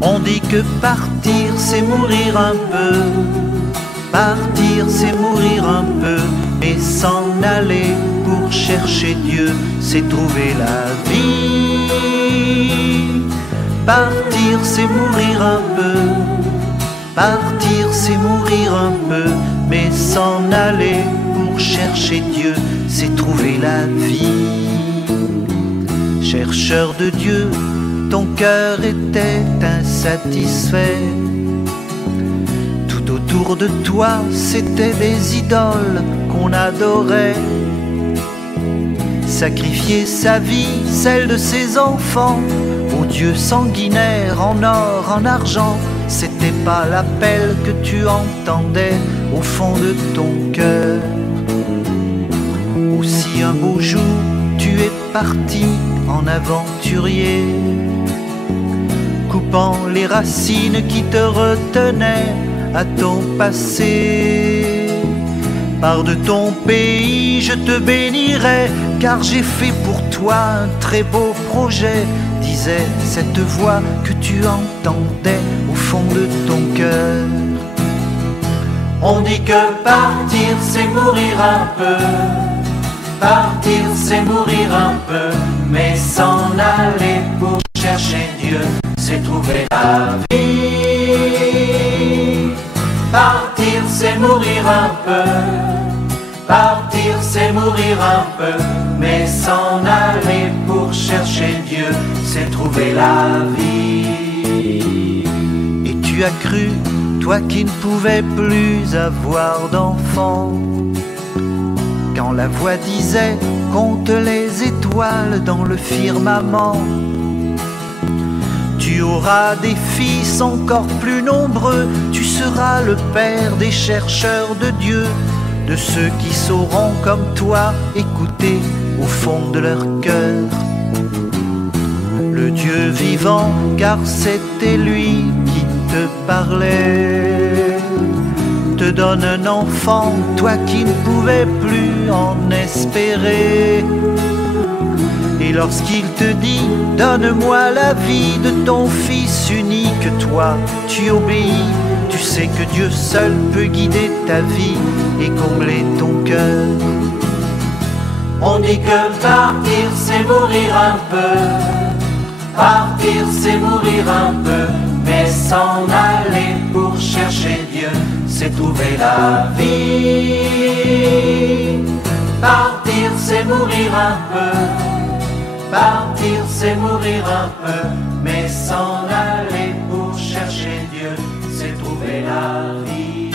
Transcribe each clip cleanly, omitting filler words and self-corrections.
On dit que partir c'est mourir un peu, partir c'est mourir un peu, mais s'en aller pour chercher Dieu, c'est trouver la vie. Partir c'est mourir un peu, partir c'est mourir un peu, mais s'en aller pour chercher Dieu, c'est trouver la vie. Chercheur de Dieu, ton cœur était insatisfait. Tout autour de toi, c'était des idoles qu'on adorait. Sacrifier sa vie, celle de ses enfants, au Dieu sanguinaire en or, en argent, c'était pas l'appel que tu entendais au fond de ton cœur. Aussi un beau jour, tu es parti en aventurier, coupant les racines qui te retenaient à ton passé. Pars de ton pays, je te bénirai, car j'ai fait pour toi un très beau projet, disait cette voix que tu entendais au fond de ton cœur. On dit que partir c'est mourir un peu, partir c'est mourir un peu, mais s'en aller pour chercher Dieu, c'est trouver la vie. Partir c'est mourir un peu, partir c'est mourir un peu, mais s'en aller pour chercher Dieu, c'est trouver la vie. Et tu as cru, toi qui ne pouvais plus avoir d'enfant, quand la voix disait compte les étoiles dans le firmament. Tu auras des fils encore plus nombreux, tu seras le père des chercheurs de Dieu, de ceux qui sauront comme toi écouter au fond de leur cœur le Dieu vivant, car c'était lui qui te parlait. Te donne un enfant, toi qui ne pouvais plus en espérer. Et lorsqu'il te dit, donne-moi la vie de ton fils unique, toi, tu obéis. Tu sais que Dieu seul peut guider ta vie et combler ton cœur. On dit que partir c'est mourir un peu, partir c'est mourir un peu, mais s'en aller pour chercher Dieu, c'est trouver la vie. Partir c'est mourir un peu, partir c'est mourir un peu, mais s'en aller pour chercher Dieu, c'est trouver la vie.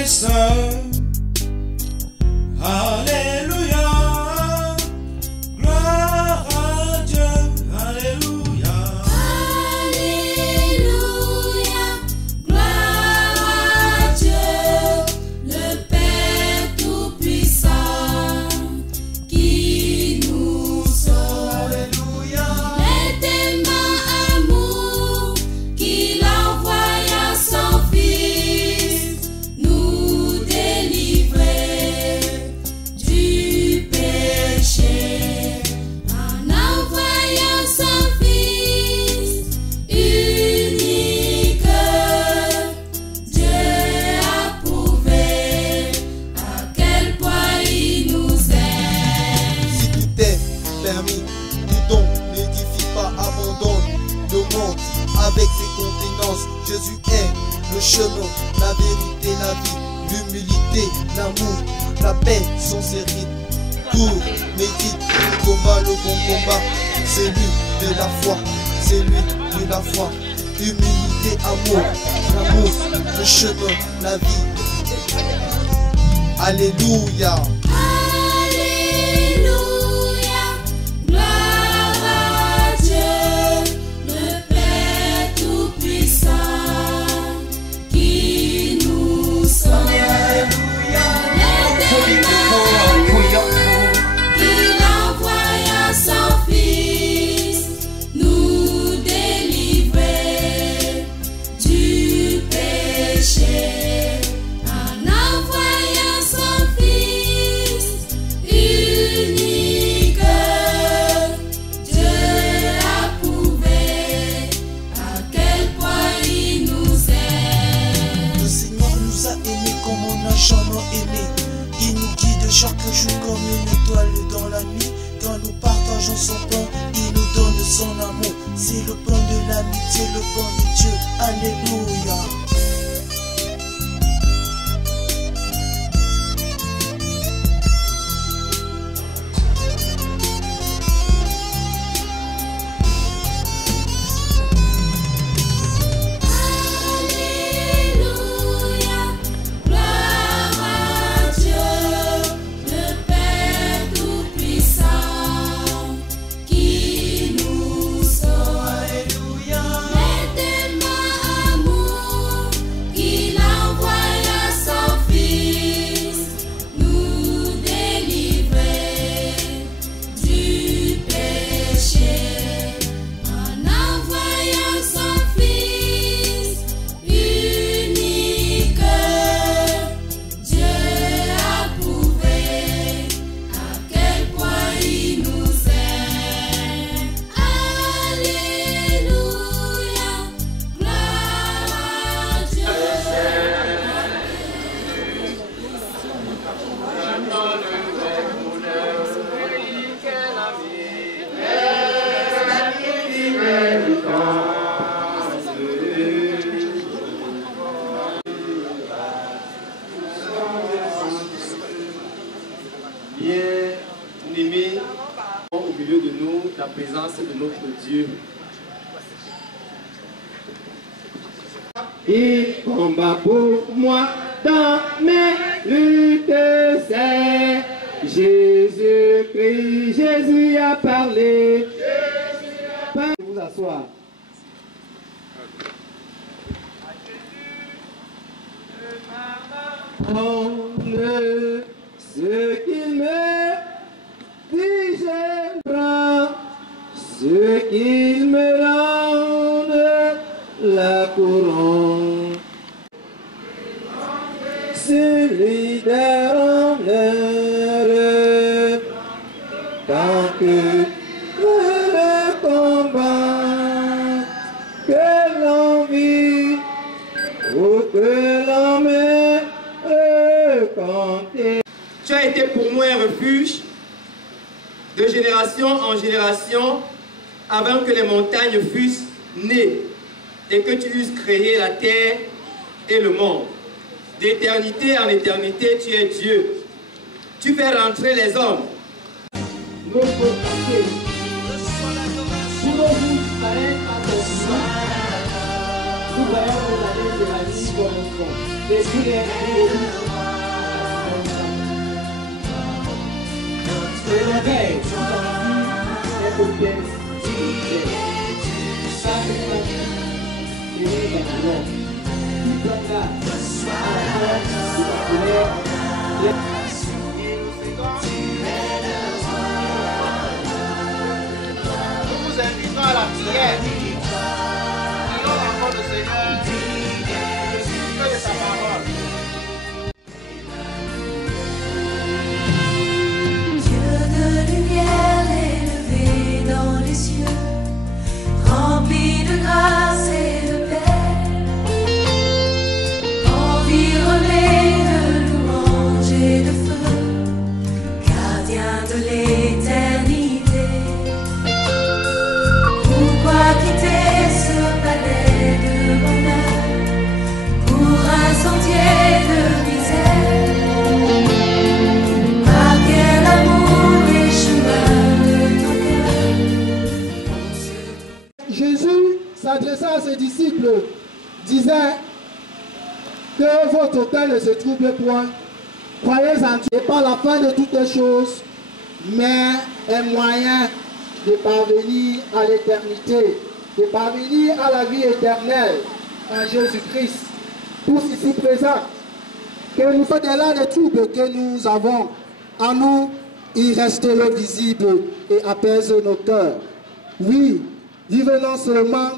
est saint. Alléluia. Gloire à Dieu. Alléluia. Alléluia. Gloire à Dieu, le Père Tout-Puissant, qui nous sauve. Alléluia. Il est tellement amour qu'il envoya son Fils nous délivrer du péché. En envoyant son Fils unique, Dieu a prouvé à quel point il nous aime. Si tout est permis, tout don n'édifie pas, abandonne le monde avec ses contenances. Jésus est le chemin, la vérité, la vie, l'humilité, l'amour, la paix sont ses rites. Cours, médite, combat le bon combat, c'est lui de la foi, c'est lui de la foi. Humilité, amour, l'amour, le chemin, la vie. Alléluia. Alléluia, gloire à Dieu, le Père Tout-Puissant, qui nous sauve. Il envoya son Fils nous délivrer du péché. En envoyant son Fils unique, Dieu a prouvé à quel point il nous aime. Le Seigneur nous a aimés comme on n'a jamais aimé. Il nous guide chaque jour comme une étoile dans la nuit. Quand nous partageons son pain, il nous donne son amour. C'est le pain de l'amitié, le pain de Dieu. Alléluia. Alléluia, gloire à Dieu, le Père Tout-Puissant, qui nous sauve. Il est tellement amour qu'il envoya son Fils nous délivrer du péché. En envoyant son Fils unique, Dieu a prouvé à quel point il nous aime. Alléluia, gloire à Dieu. Bien-aimés, au milieu de nous, la présence de notre Dieu. Il combat pour moi dans mes luttes, c'est Jésus-Christ. Jésus a parlé. Vous asseoir. Prends-le, ce qu'il me dit, je prends, ce qu'il me rende la couronne. Celui des rondeurs, tant que le combat, que l'envie ou que l'on me compter. Tu as été pour moi un refuge de génération en génération avant que les montagnes fussent nées et que tu eusses créé la terre et le monde. D'éternité en éternité, tu es Dieu. Tu fais rentrer les hommes. Nos pouvons-vous paraître à ton voyons nos années de la vie correspondent. Les tous les réveil, est peut-être ça c'est pas il est maintenant. Tout comme là, à la Nous vous invitons à la prière. Prions encore le Seigneur. Que de sa parole. Dieu de lumière élevé dans les cieux, rempli de grâce et de paix, environné de louanges et de feu, gardien de l'éternité. Pourquoi quitter ce palais de bonheur pour un sentier de misère? Par quel amour et chemin de ton cœur? Jésus, s'adressant à ses disciples, disait que votre cœur ne se trouble point. Croyez en Dieu, et pas la fin de toutes les choses, mais un moyen de parvenir à l'éternité, de parvenir à la vie éternelle en Jésus-Christ. Tous ici présents, que nous au-delà des troubles que nous avons, en nous, il reste le visible et apaise nos cœurs. Oui, vivons non seulement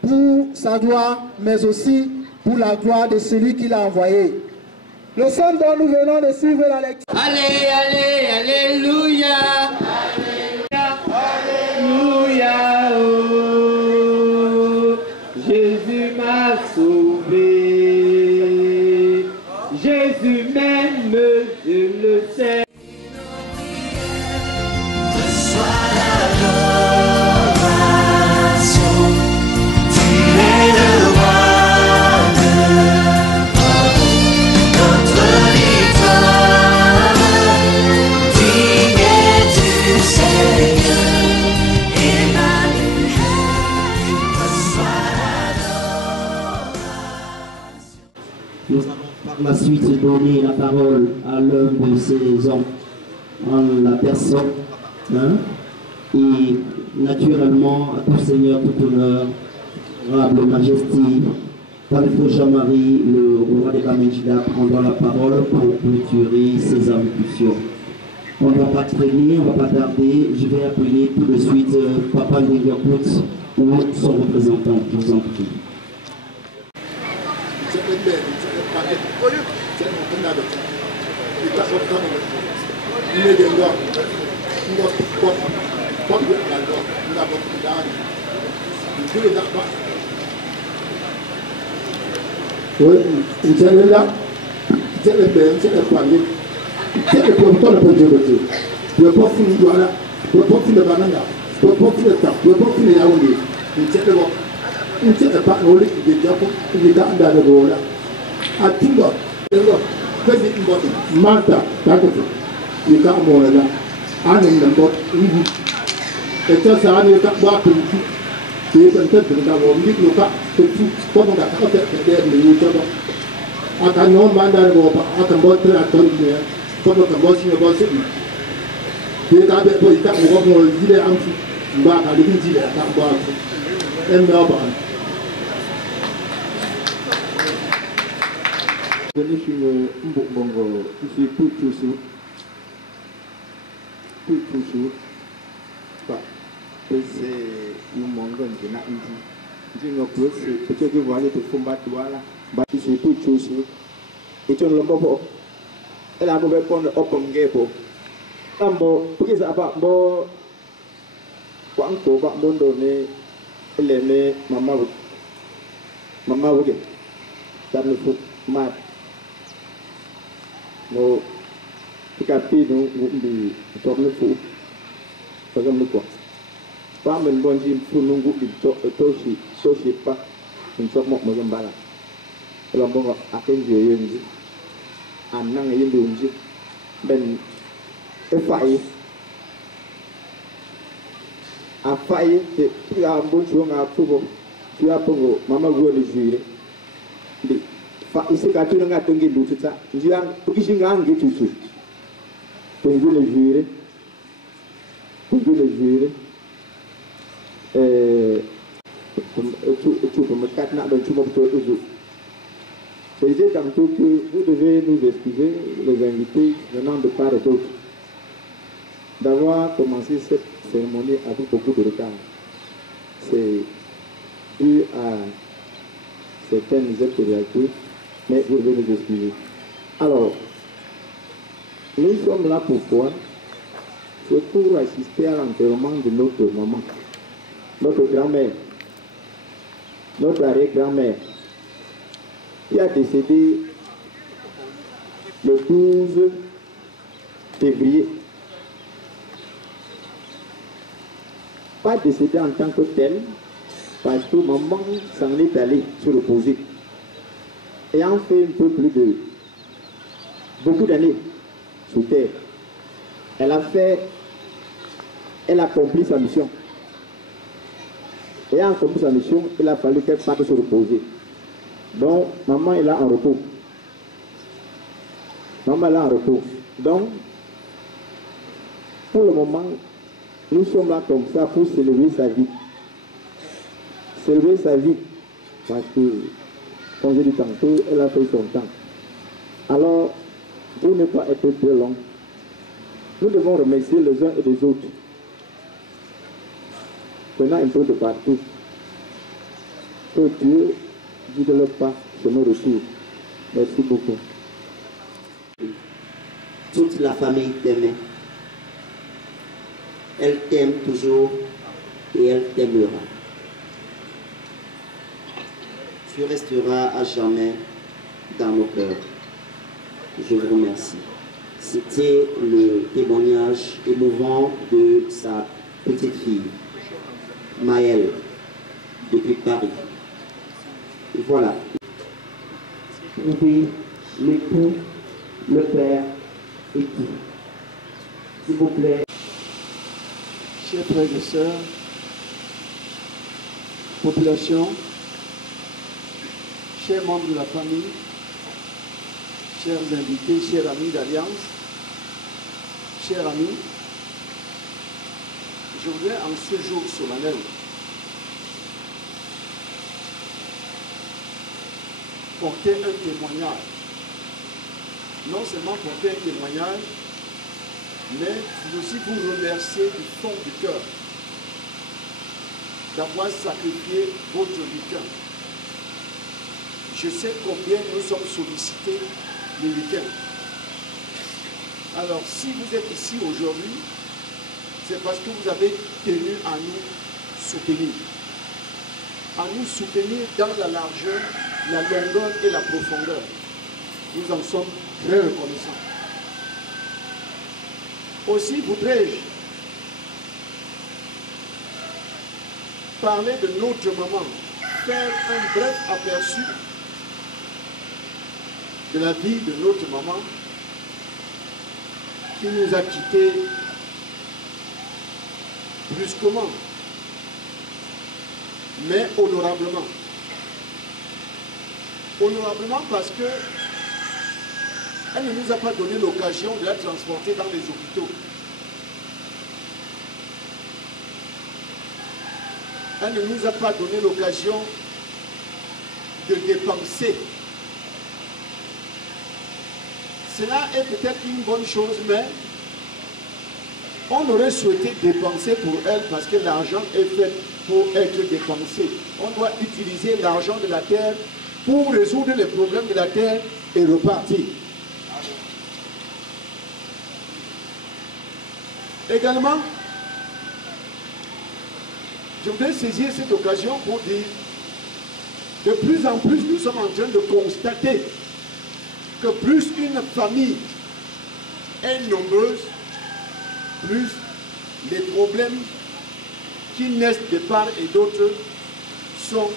pour sa gloire, mais aussi pour la gloire de celui qui l'a envoyé. Le son dont nous venons de suivre la lecture. allez, allez, alléluia. Alléluia. Oh, Jésus m'a sauvé. Jésus m'aime, je le sais. Reçois l'adoration, tu es le roi de notre victoire. Digne es-tu, Seigneur, Emmanuel. Reçois l'adoration. Nous allons par la suite donner la parole à l'un de ces hommes en la personne. Et naturellement, à tout Seigneur, tout honneur, honorable majesté, Palefo Jean-Marie, le roi de Kamejida, prendra la parole pour clôturer ses allocutions. On ne va pas traîner, on ne va pas tarder. Je vais appeler tout de suite Papa Ndegakut ou son représentant. Je vous en prie. Oui, vous allez là, vous allez bien, vous allez parler. Vous allez pour le temps de Dieu. Vous n'avez pas fini de là, vous n'avez pas fini de banana, vous n'avez pas fini de temps, vous n'avez pas fini de yaoundé. Vous allez voir, vous allez pas nous les Japon, les gars dans le Gola. À Timor, Malta, d'accord. Les gars sont là, à n'importe où. Et ça, ça a été boire pour tout. C'est peut-être que nous avons dit que nous avons fait tout. Comme on a fait des choses, à un nom mandat, à un mot très attendu, comme on a bossé le boss. Les gars, ils ont dit les amphi, ils ont dit les amphi. Et nous avons je suis Mbongo, je suis tout toujours. C'est une mongonne de Naïdi. Je ne peux pas te voir te combattre. Je suis tout toujours. Et tu ne l'as pas. Elle a mauvais point de open gable. Ambo, pour qu'ils aient pas bon. Quand on va me donner, elle aimait maman. Maman, ok. Ça ne faut pas. Bon, tu captes nous, nous sommes le fou. Par exemple, quoi. Pas même bon Dieu pour nous goûter toshi pas une sorte de mozambala. Alors bon à quel Dieu y est un nang y est Dieu ben effaillé a failli c'est un bon jour à tout tu as pour maman vous le jurer. Ici, quand tu n'as pas de doute, ça, tu as pour qui j'ai gagné tout ça. Pour vous le jurer. Pour vous le jurer. Tu peux me casser dans tout mon tour. Je disais tantôt que vous devez nous excuser, les invités venant de part et d'autre, d'avoir commencé cette cérémonie avec beaucoup de retard. C'est dû à certaines irrégularités, mais vous devez nous excuser. Alors, nous sommes là pourquoi? C'est pour assister à l'enterrement de notre maman, notre grand-mère, notre arrière-grand-mère, qui a décédé le 12 février. Pas décédé en tant que tel, parce que maman s'en est allée se reposer. Ayant fait un peu plus de beaucoup d'années sous terre, elle a accompli sa mission. Ayant accompli sa mission, il a fallu qu'elle parte se reposer. Donc, maman est là en repos. Maman est là en repos. Donc, pour le moment, nous sommes là comme ça pour célébrer sa vie. Célébrer sa vie. Parce que, comme je dis tantôt, elle a fait son temps. Alors, pour ne pas être très long, nous devons remercier les uns et les autres. Prenant un peu de partout. Que Dieu guide leur pas sur nos retours. Merci beaucoup. Toute la famille t'aimait. Elle t'aime toujours et elle t'aimera. Tu resteras à jamais dans nos cœurs. Je vous remercie. C'était le témoignage émouvant de sa petite fille, Maëlle, depuis Paris. Voilà. Oui, l'époux, le père et tout. S'il vous plaît. Chers frères et sœurs, population, chers membres de la famille, chers invités, chers amis d'Alliance, chers amis, je voudrais en ce jour solennel porter un témoignage. Non seulement porter un témoignage, mais aussi vous remercier du fond du cœur d'avoir sacrifié votre week-end. Je sais combien nous sommes sollicités le week-end. Alors, si vous êtes ici aujourd'hui, c'est parce que vous avez tenu à nous soutenir. À nous soutenir dans la largeur, la longueur et la profondeur. Nous en sommes très reconnaissants. Aussi voudrais-je parler de notre maman, faire un bref aperçu de la vie de notre maman qui nous a quittés brusquement, mais honorablement. Honorablement parce que elle ne nous a pas donné l'occasion de la transporter dans les hôpitaux. Elle ne nous a pas donné l'occasion de dépenser. Cela est peut-être une bonne chose, mais on aurait souhaité dépenser pour elle parce que l'argent est fait pour être dépensé. On doit utiliser l'argent de la terre pour résoudre les problèmes de la terre et repartir. Également, je voudrais saisir cette occasion pour dire, de plus en plus, nous sommes en train de constater que plus une famille est nombreuse, plus les problèmes qui naissent de part et d'autre sont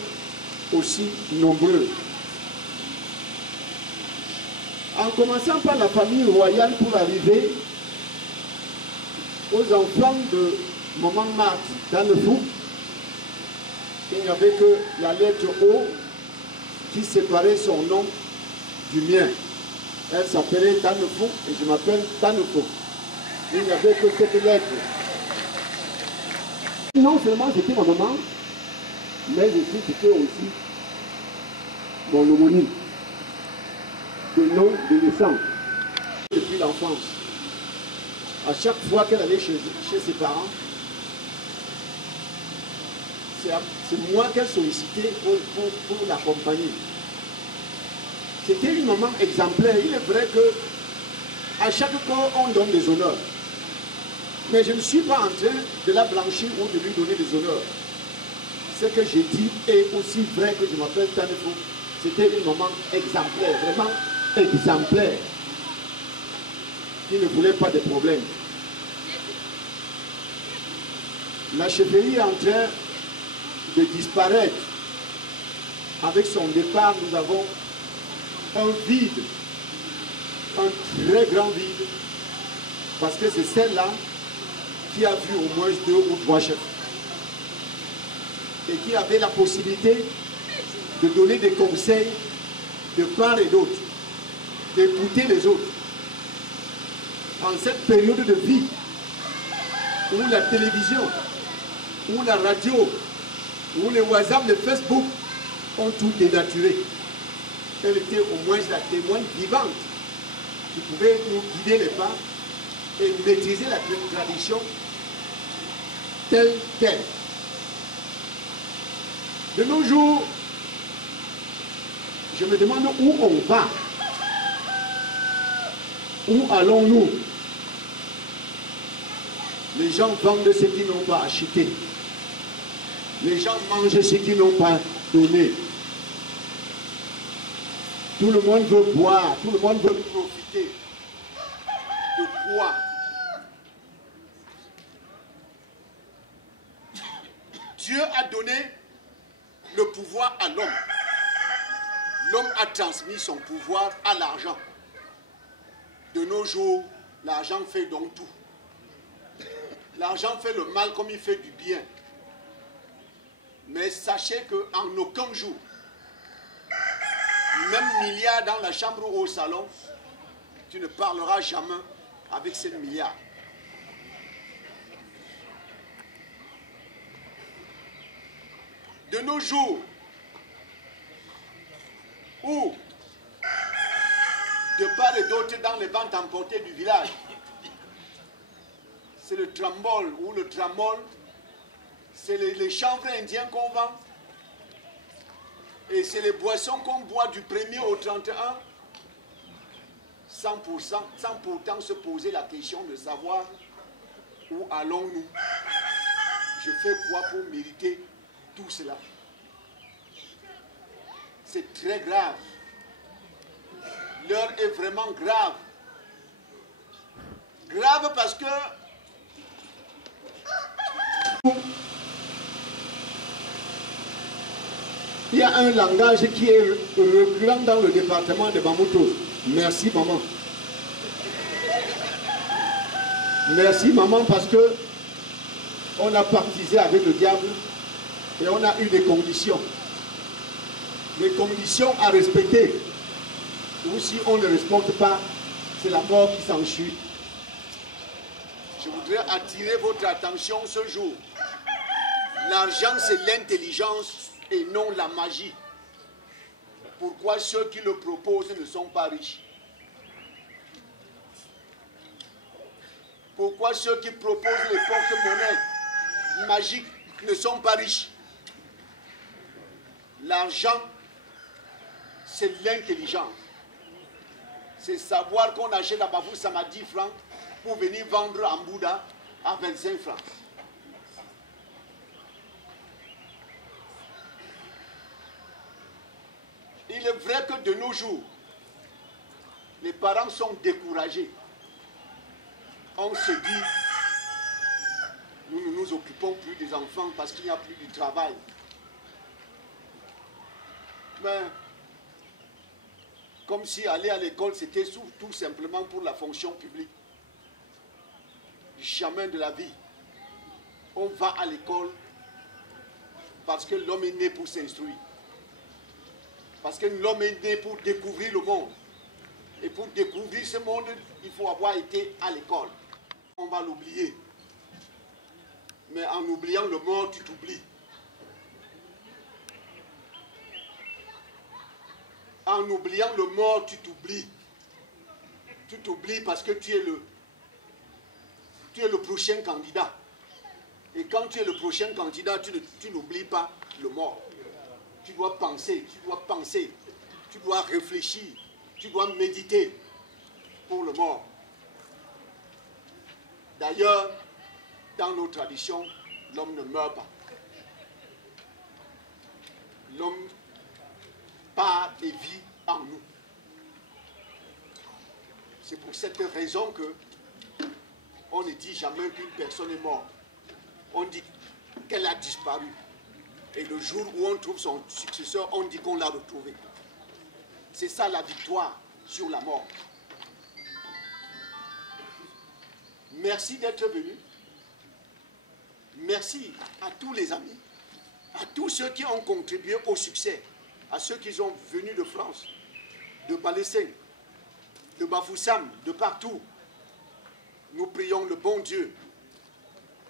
aussi nombreux. En commençant par la famille royale pour arriver aux enfants de Maman Marthe dans le fou, il n'y avait que la lettre O qui séparait son nom du mien. Elle s'appelait Tanefo et je m'appelle Tanefo. Il n'y avait que cette lettre. Non seulement c'était ma maman, mais c'était aussi mon homonyme, le nom de naissance. Depuis l'enfance, à chaque fois qu'elle allait chez ses parents, c'est moi qu'elle sollicitait pour l'accompagner. C'était une maman exemplaire. Il est vrai que à chaque fois on donne des honneurs. Mais je ne suis pas en train de la blanchir ou de lui donner des honneurs. Ce que j'ai dit est aussi vrai que je m'appelle Tanefo. C'était une maman exemplaire, vraiment exemplaire, qui ne voulait pas de problème. La chefferie est en train de disparaître. Avec son départ, nous avons un vide, un très grand vide, parce que c'est celle-là qui a vu au moins 2 ou 3 chefs et qui avait la possibilité de donner des conseils de part et d'autre, d'écouter les autres. En cette période de vie où la télévision, où la radio, où les WhatsApp, les Facebook ont tout dénaturé, elle était au moins la témoigne vivante qui pouvait nous guider les pas et maîtriser la tradition telle qu'elle. De nos jours, je me demande où on va. Où allons-nous? Les gens vendent ce qu'ils n'ont pas acheté. Les gens mangent ce qu'ils n'ont pas donné. Tout le monde veut boire, tout le monde veut profiter. De quoi? Dieu a donné le pouvoir à l'homme. L'homme a transmis son pouvoir à l'argent. De nos jours, l'argent fait donc tout. L'argent fait le mal comme il fait du bien. Mais sachez qu'en aucun jour, même milliard dans la chambre ou au salon, tu ne parleras jamais avec ces milliards. De nos jours, où, de part et d'autre dans les ventes emportées du village, c'est le trambol ou le tramol, c'est les chanvres indiens qu'on vend, et c'est les boissons qu'on boit du 1er au 31, sans pourtant se poser la question de savoir où allons-nous. Je fais quoi pour mériter tout cela? C'est très grave. L'heure est vraiment grave. Grave parce que il y a un langage qui est reculant dans le département de Mamoutos. Merci maman. Merci maman parce que on a partisé avec le diable et on a eu des conditions. Des conditions à respecter. Ou si on ne respecte pas, c'est la mort qui s'ensuit. Je voudrais attirer votre attention ce jour. L'argent, c'est l'intelligence et non la magie. Pourquoi ceux qui le proposent ne sont pas riches? Pourquoi ceux qui proposent les porte-monnaies magiques ne sont pas riches? L'argent, c'est l'intelligence. C'est savoir qu'on achète à Bafou Sama 10 francs pour venir vendre en Bouddha à 25 francs. Il est vrai que de nos jours, les parents sont découragés. On se dit, nous ne nous occupons plus des enfants parce qu'il n'y a plus de travail. Mais, comme si aller à l'école, c'était tout simplement pour la fonction publique. Jamais de la vie. On va à l'école Parce que l'homme est né pour s'instruire. Parce que l'homme est né pour découvrir le monde. Et pour découvrir ce monde, il faut avoir été à l'école. On va l'oublier. Mais en oubliant le monde, tu t'oublies. En oubliant le mort, tu t'oublies. Tu t'oublies parce que tu es le prochain candidat. Et quand tu es le prochain candidat, tu n'oublies pas le mort. Tu dois penser, tu dois réfléchir, tu dois méditer pour le mort. D'ailleurs, dans nos traditions, l'homme ne meurt pas. L'homme part et vit en nous. C'est pour cette raison que on ne dit jamais qu'une personne est morte. On dit qu'elle a disparu. Et le jour où on trouve son successeur, on dit qu'on l'a retrouvé. C'est ça la victoire sur la mort. Merci d'être venu. Merci à tous les amis, à tous ceux qui ont contribué au succès, à ceux qui sont venus de France, de Balessène, de Bafoussam, de partout. Nous prions le bon Dieu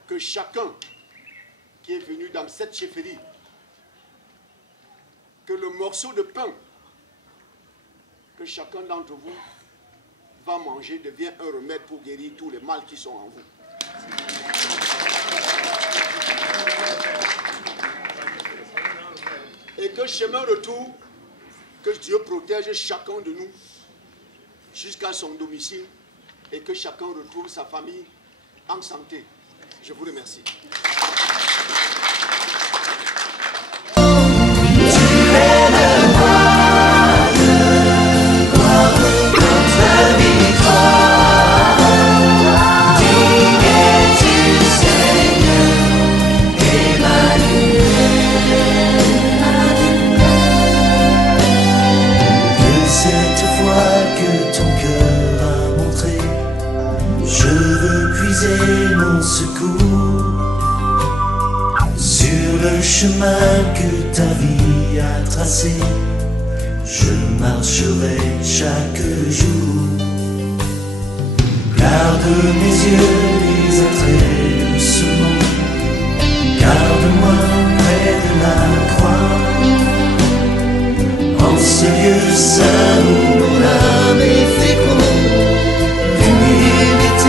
que chacun qui est venu dans cette chefferie, que le morceau de pain que chacun d'entre vous va manger devient un remède pour guérir tous les maux qui sont en vous. Et que chemin retour, que Dieu protège chacun de nous jusqu'à son domicile et que chacun retrouve sa famille en santé. Je vous remercie. Mon secours sur le chemin que ta vie a tracé, je marcherai chaque jour. Garde mes yeux les attraits de ce monde, garde-moi près de la croix, en ce lieu saint où mon âme est féconde, d'humilité.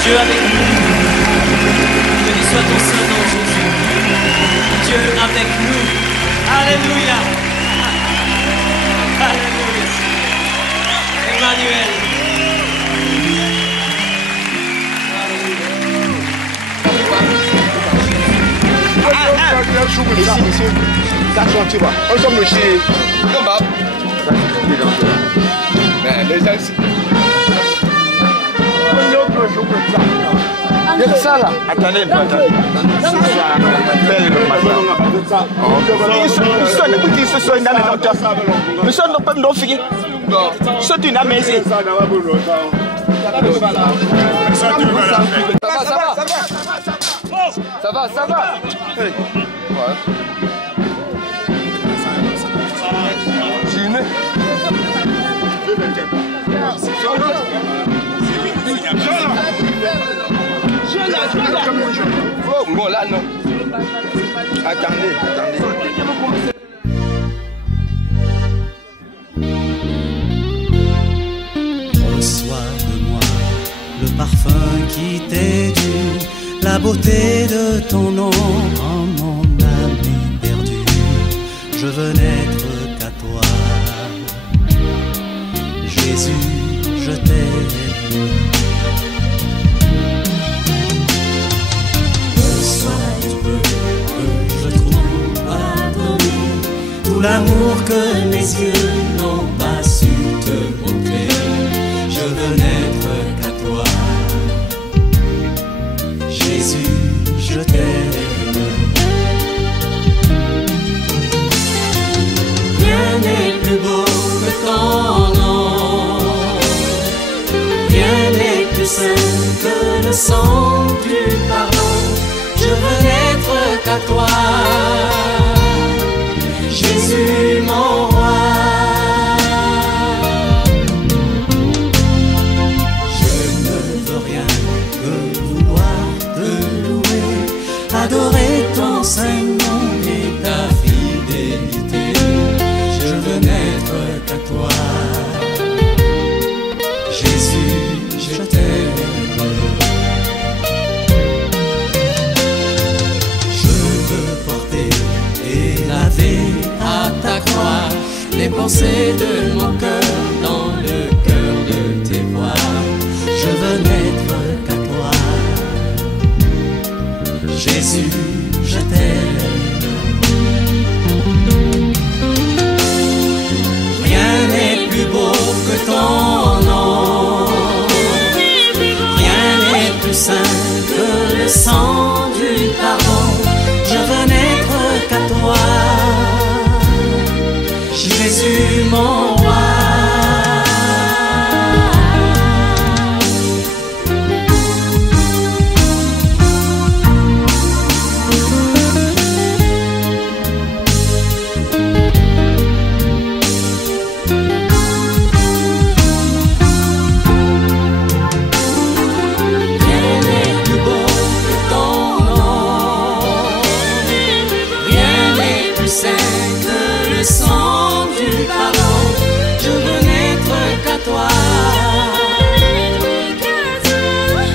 Dieu avec nous. Béni soit ton Saint-Nom, Jésus. Dieu avec nous. Alléluia. Alléluia. Emmanuel. Ici, monsieur. On sommes chez. Comment? Mais les gens ici. Il y a ça là. Attendez, attendez. C'est ça. Belle le matin. Nous sommes pas nos filles. C'est une amazing. Ça va. Bon, là, non. Attendez. Reçois de moi le parfum qui t'est dû, la beauté de ton nom en mon âme perdue. Je veux n'être qu'à toi, Jésus, je t'aime. Reçois du peu que je trouve pardonné, tout l'amour que mes yeux n'ont pas su te montrer. Je veux n'être qu'à toi, Jésus, je t'aime. Rien n'est plus beau que ton nom, rien n'est plus saint que le sang du pardon. Je veux n'être qu'à toi, Jésus mon roi. Je ne veux rien que vouloir te louer, adorer ton saint nom et ta fidélité. Je veux n'être qu'à toi, Jésus, je t'aime. Je veux porter et laver à ta croix les pensées de mon cœur dans le cœur de tes voix. Je veux n'être qu'à toi, Jésus, je t'aime. Rien n'est plus beau que ton nom, rien n'est plus saint que le sang du pardon. Je veux n'être qu'à toi, Jésus mon roi.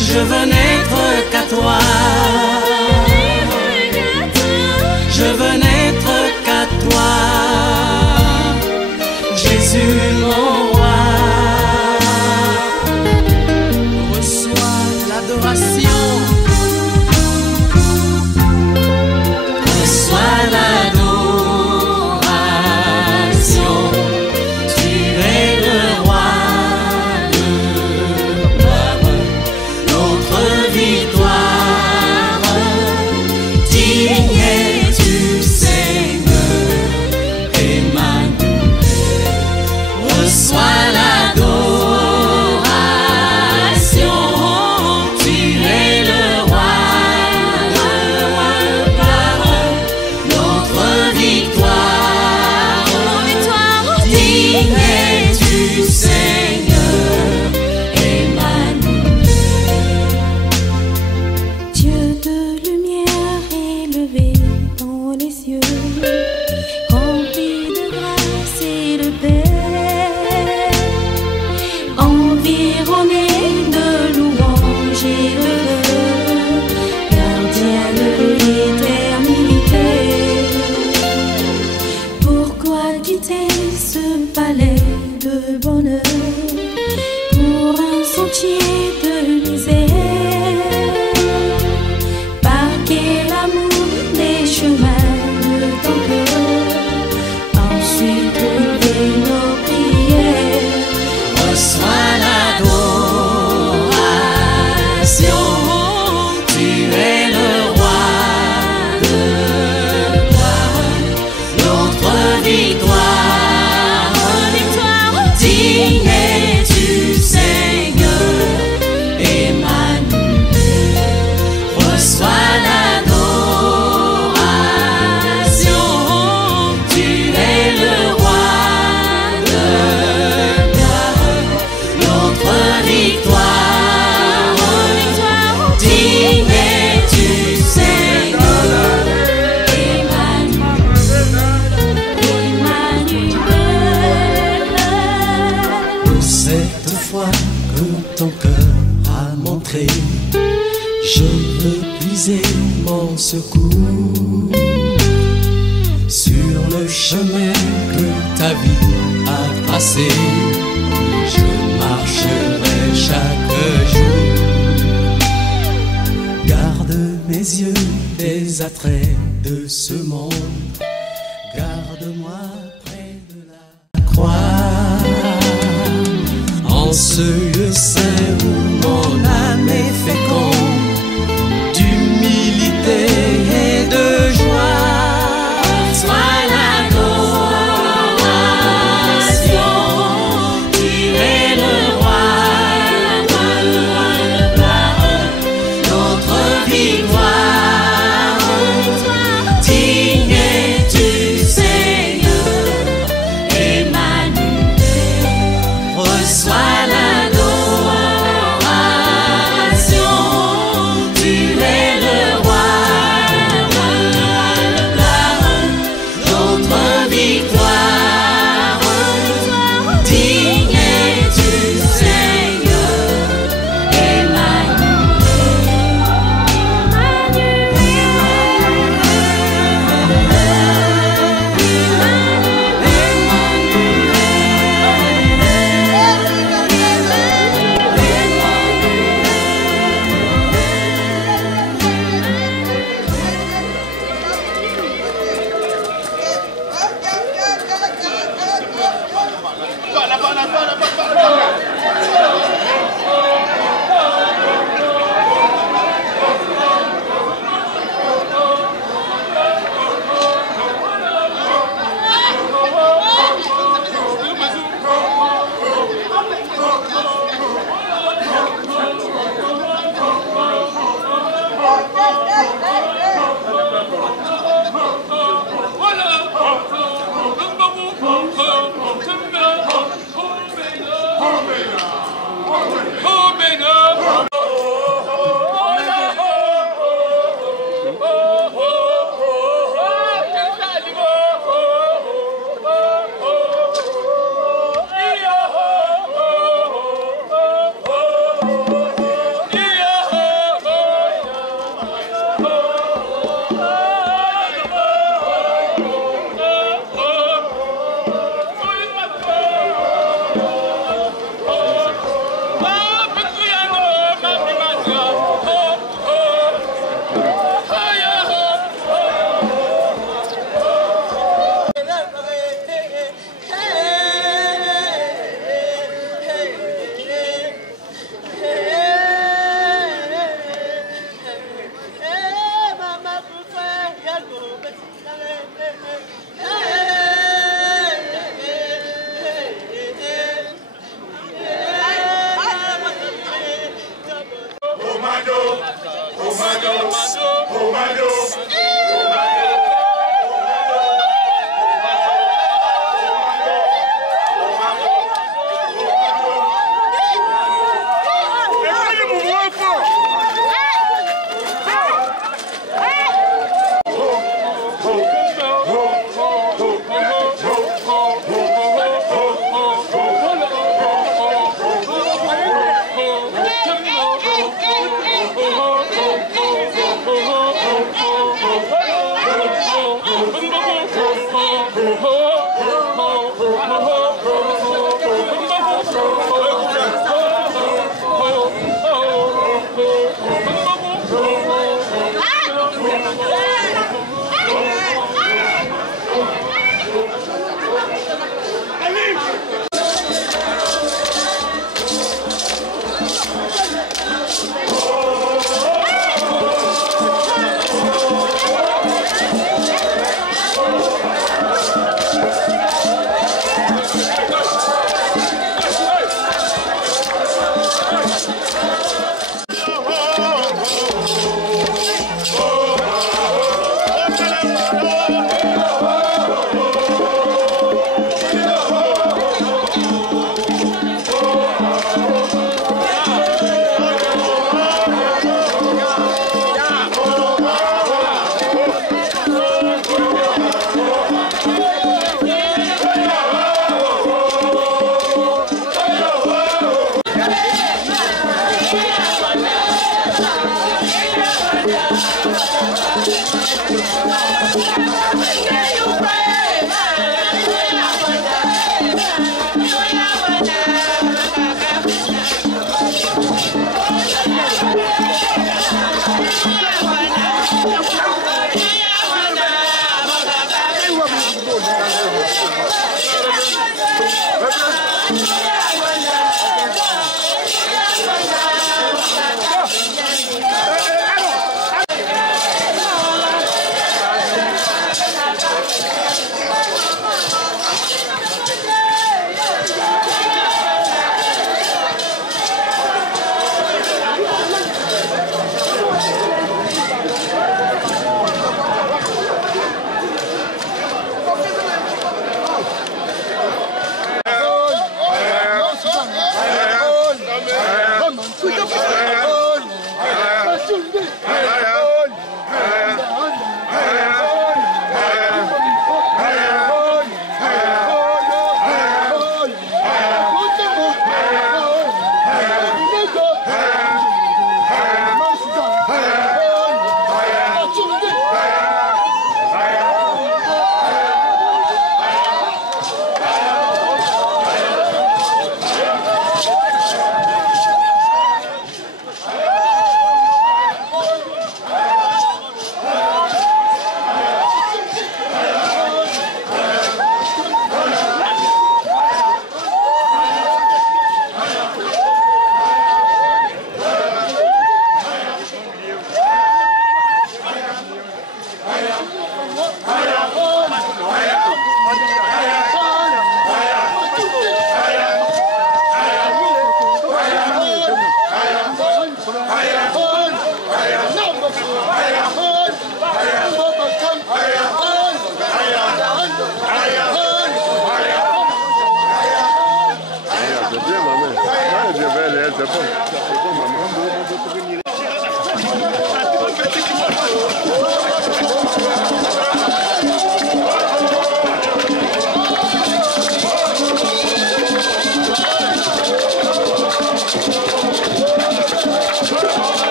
Je veux n'être qu'à toi, je veux n'être qu'à toi, Jésus mon roi. Reçois l'adoration, reçois l'adoration. Tu es le roi de gloire, notre puiser mon secours sur le chemin que ta vie a tracé. Je marcherai chaque jour. Garde mes yeux des attraits de ce monde. Garde-moi près de la croix, en ce lieu saint où mon âme est féconde d'humilité et de joie. Sois l'adoration, tu es le roi, notre victoire. Digne es-tu, Seigneur, Emmanuel. Reçois l'adoration, tu es le roi, notre victoire. Digne es-tu, Seigneur,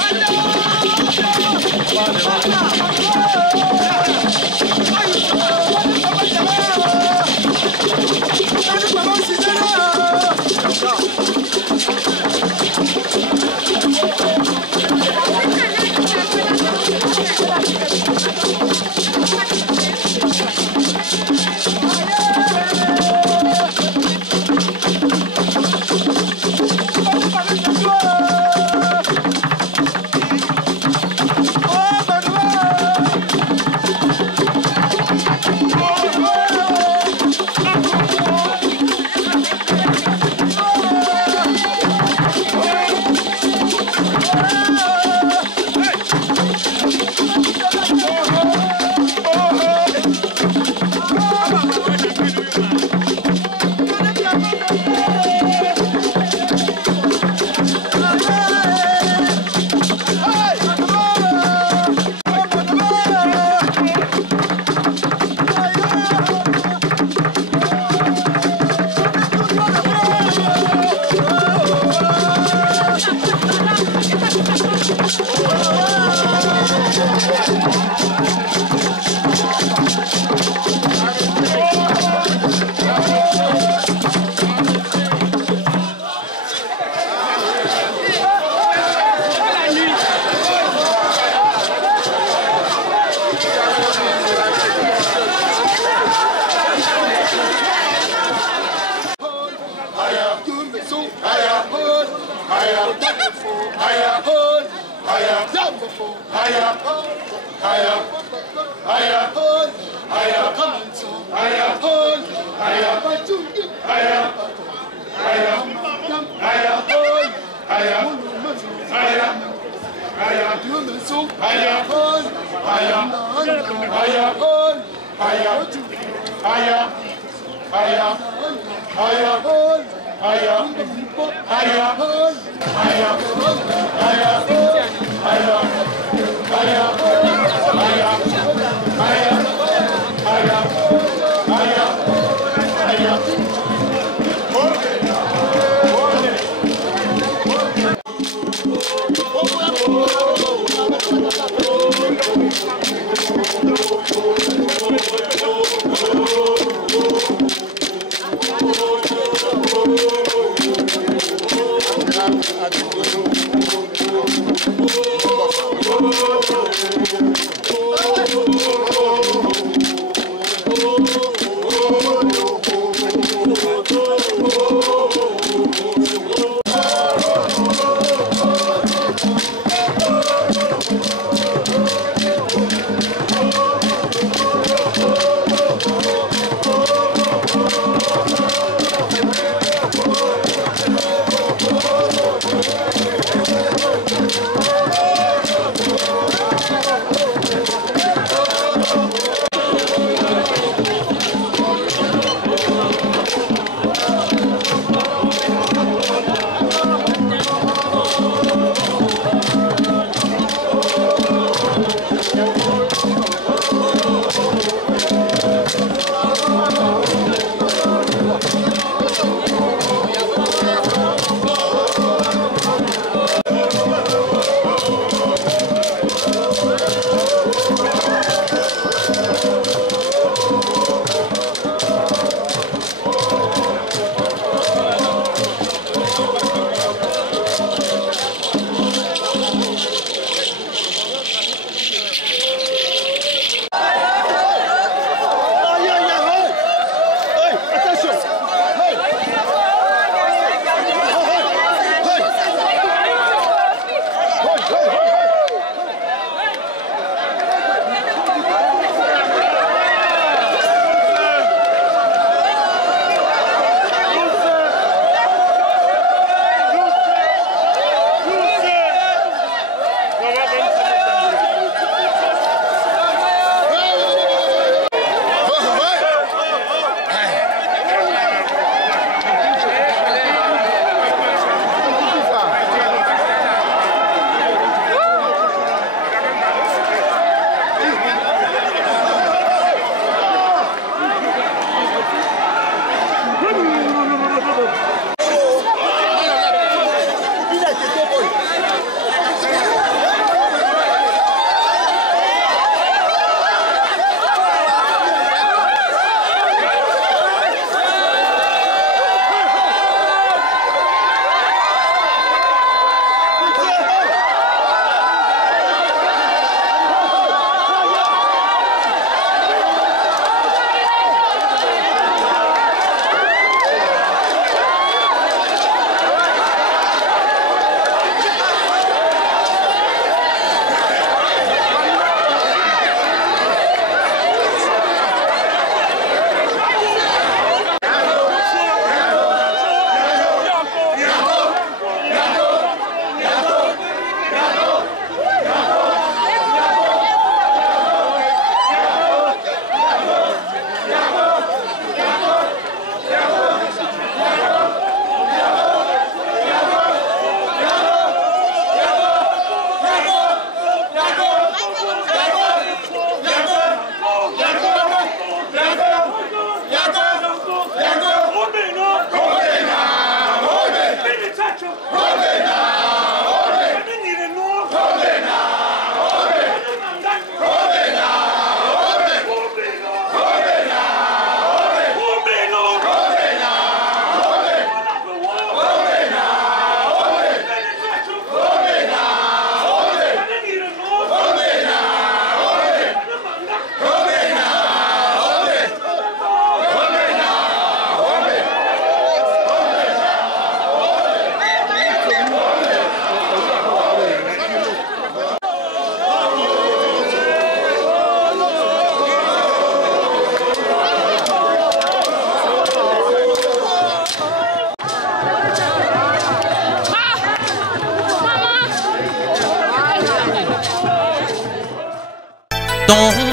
Hello!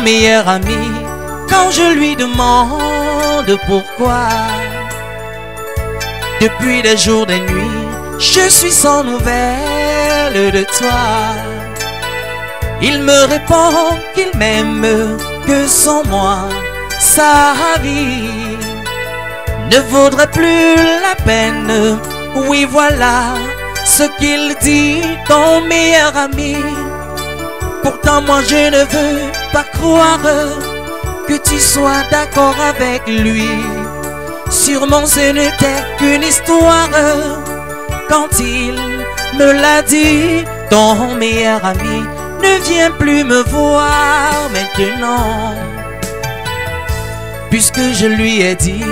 meilleur ami quand je lui demande pourquoi. Depuis des jours, des nuits, je suis sans nouvelles de toi. Il me répond qu'il m'aime, que sans moi, sa vie ne vaudrait plus la peine. Oui, voilà ce qu'il dit, ton meilleur ami. Pourtant moi je ne veux pas croire que tu sois d'accord avec lui. Sûrement ce n'était qu'une histoire quand il me l'a dit. Ton meilleur ami ne vient plus me voir maintenant, puisque je lui ai dit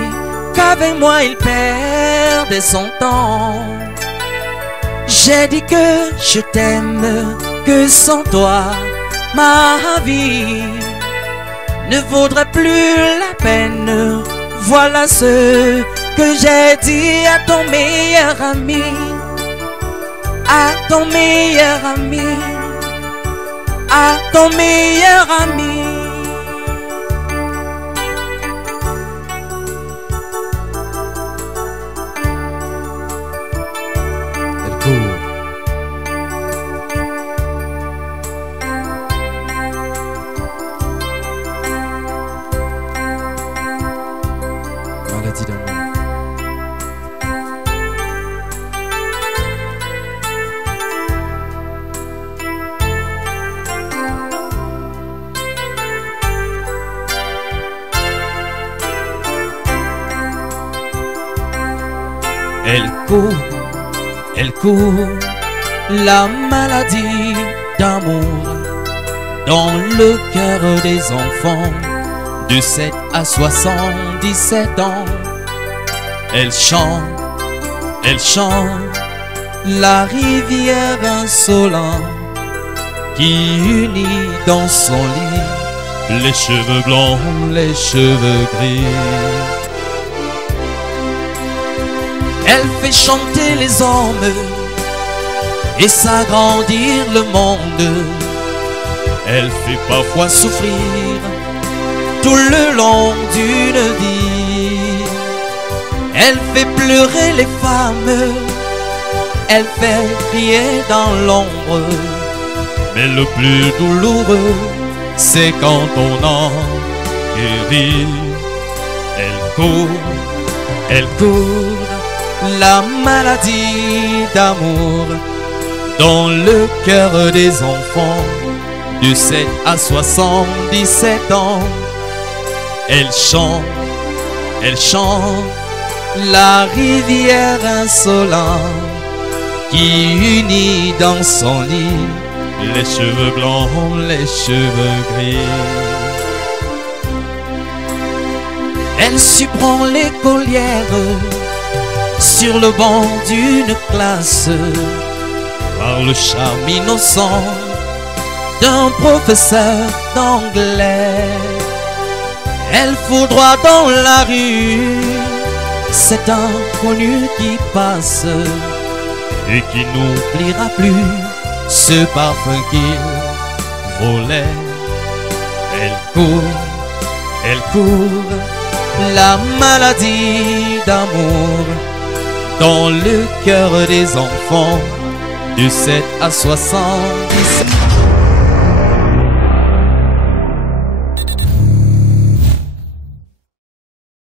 qu'avec moi il perdait son temps. J'ai dit que je t'aime, que sans toi ma vie ne vaudrait plus la peine. Voilà ce que j'ai dit à ton meilleur ami, à ton meilleur ami, à ton meilleur ami. Maladie d'amour. Elle court, la maladie d'amour dans le cœur des enfants de 7 à 77 ans. Elle chante la rivière insolente qui unit dans son lit les cheveux blancs, les cheveux gris. Elle fait chanter les hommes et s'agrandir le monde. Elle fait parfois souffrir tout le long d'une vie. Elle fait pleurer les femmes, elle fait crier dans l'ombre. Mais le plus douloureux, c'est quand on en guérit. Elle court, la maladie d'amour dans le cœur des enfants de 7 à 77 ans. Elle chante la rivière insolente qui unit dans son lit les cheveux blancs, les cheveux gris. Elle surprend l'écolière sur le banc d'une classe par le charme innocent d'un professeur d'anglais. Elle foudroie dans la rue cet inconnu qui passe et qui n'oubliera plus ce parfum qu'il volait. Elle court, la maladie d'amour dans le cœur des enfants de 7 à 77.